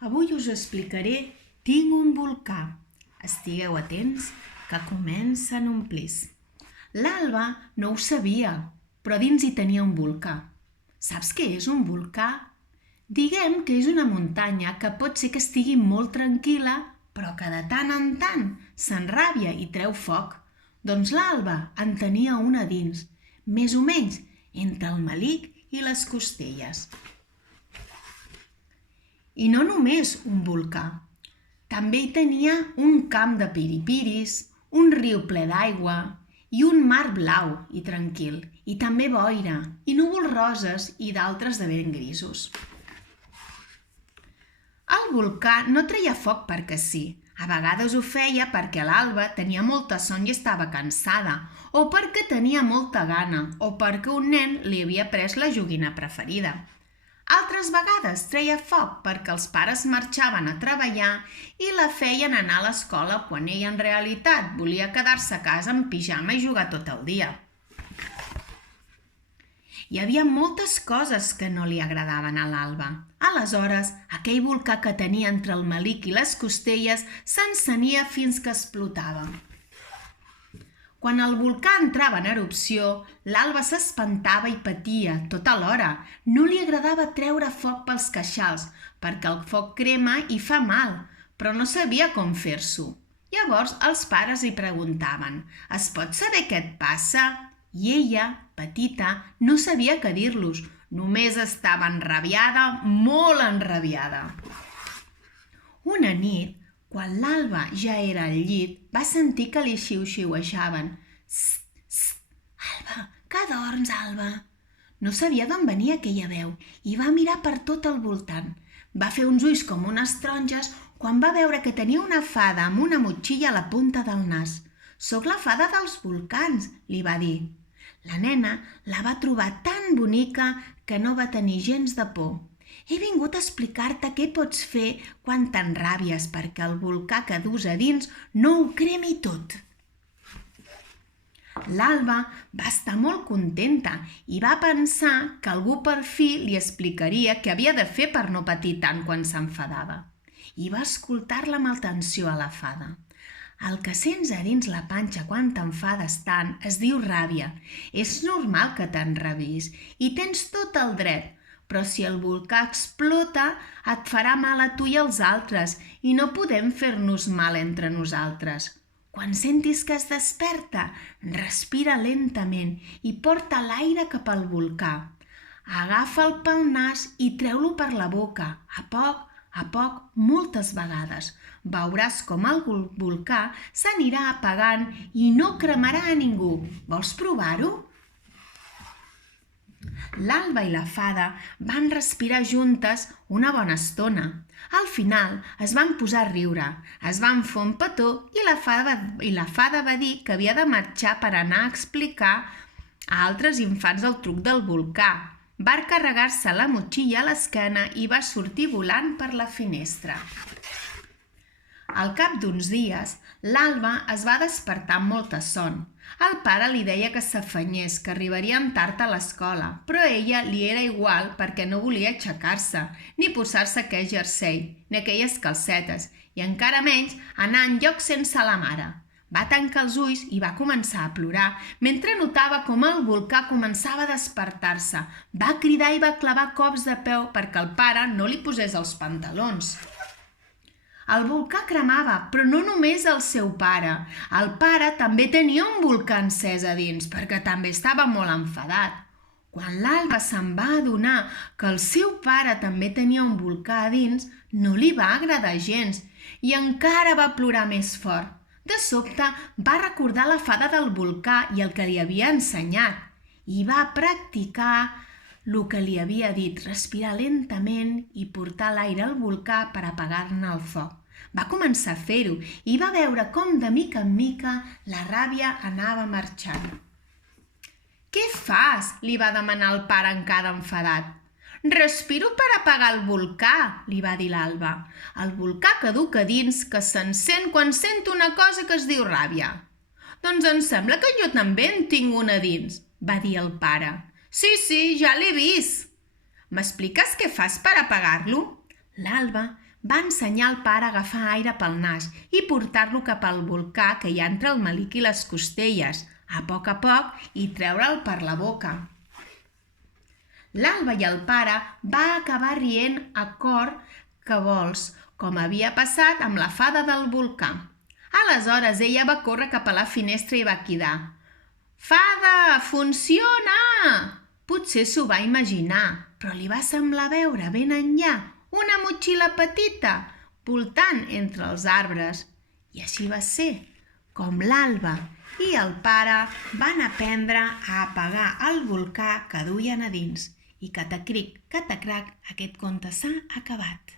Avui us explicaré Tinc un volcà. Estigueu atents que comença a omplir-se. L'Alba no ho sabia, però dins hi tenia un volcà. Saps què és un volcà? Diguem que és una muntanya que pot ser que estigui molt tranquil·la, però que de tant en tant s'enràbia i treu foc. Doncs l'Alba en tenia una dins, més o menys entre el melic i les costelles. I no només un volcà, també hi tenia un camp de piripiris, un riu ple d'aigua i un mar blau i tranquil, i també boira, i núvols roses i d'altres de vent grisos. El volcà no treia foc perquè sí. A vegades ho feia perquè l'Alba tenia molta son i estava cansada, o perquè tenia molta gana, o perquè un nen li havia pres la joguina preferida. Altres vegades treia foc perquè els pares marxaven a treballar i la feien anar a l'escola quan ella en realitat volia quedar-se a casa en pijama i jugar tot el dia. Hi havia moltes coses que no li agradaven a l'Alba. Aleshores, aquell volcà que tenia entre el melic i les costelles s'encenia fins que explotava. Quan el volcà entrava en erupció, l'Alba s'espantava i patia tota l'hora. No li agradava treure foc pels queixals, perquè el foc crema i fa mal, però no sabia com fer-s'ho. Llavors els pares li preguntaven: «Es pot saber què et passa?» I ella, petita, no sabia què dir-los. Només estava enrabiada, molt enrabiada. Una nit, quan l'Alba ja era al llit, va sentir que li xiu-xiuejaven. «Sst, sst, Alba, que dorms, Alba?» No sabia d'on venia aquella veu i va mirar per tot al voltant. Va fer uns ulls com unes taronges quan va veure que tenia una fada amb una motxilla a la punta del nas. «Soc la fada dels volcans», li va dir. La nena la va trobar tan bonica que no va tenir gens de por. «He vingut a explicar-te què pots fer quan t'enràbies perquè el volcà que dus a dins no ho cremi tot». L'Alba va estar molt contenta i va pensar que algú per fi li explicaria què havia de fer per no patir tant quan s'enfadava. I va escoltar-la amb atenció a la fada. «El que sents a dins la panxa quan t'enfades tant es diu ràbia. És normal que t'enrabis i tens tot el dret, però si el volcà explota et farà mal a tu i als altres i no podem fer-nos mal entre nosaltres. Quan sentis que es desperta, respira lentament i porta l'aire cap al volcà. Agafa'l pel nas i treu-lo per la boca, a poc, moltes vegades. Veuràs com el volcà s'anirà apagant i no cremarà a ningú. Vols provar-ho?» L'Alba i la fada van respirar juntes una bona estona. Al final es van posar a riure, es van fer un petó i la fada va dir que havia de marxar per anar a explicar a altres infants el truc del volcà. Va carregar-se la motxilla a l'esquena i va sortir volant per la finestra. Al cap d'uns dies, l'Alba es va despertar amb molta son. El pare li deia que s'afanyés, que arribarien tard a l'escola, però a ella li era igual perquè no volia aixecar-se, ni posar-se aquell jersei, ni aquelles calcetes, i encara menys anar enlloc sense la mare. Va tancar els ulls i va començar a plorar, mentre notava com el volcà començava a despertar-se. Va cridar i va clavar cops de peu perquè el pare no li posés els pantalons. El volcà cremava, però no només el seu pare. El pare també tenia un volcà encès a dins, perquè també estava molt enfadat. Quan l'Alba se'n va adonar que el seu pare també tenia un volcà a dins, no li va agradar gens i encara va plorar més fort. De sobte va recordar la fada del volcà i el que li havia ensenyat i va practicar el que li havia dit, respirar lentament i portar l'aire al volcà per apagar-ne el foc. Va començar a fer-ho i va veure com de mica en mica la ràbia anava marxant. «Què fas?», li va demanar el pare encara enfadat. «Respiro per apagar el volcà», li va dir l'Alba. «El volcà que duc a dins que s'encén quan sento una cosa que es diu ràbia». «Doncs em sembla que jo també en tinc una dins», va dir el pare. «Sí, ja l'he vist». «M'expliques què fas per apagar-lo?» L'Alba va ensenyar al pare a agafar aire pel nas i portar-lo cap al volcà que hi ha entre el melic i les costelles, a poc, i treure'l per la boca. L'Alba i el pare va acabar rient a cor que vols, com havia passat amb la fada del volcà. Aleshores ella va córrer cap a la finestra i va cridar: «Fada, funciona!» Potser s'ho va imaginar, però li va semblar veure ben enllà una motxilla petita voltant entre els arbres. I així va ser com l'Alba i el pare van aprendre a apagar el volcà que duien a dins. I catacric, catacrac, aquest conte s'ha acabat.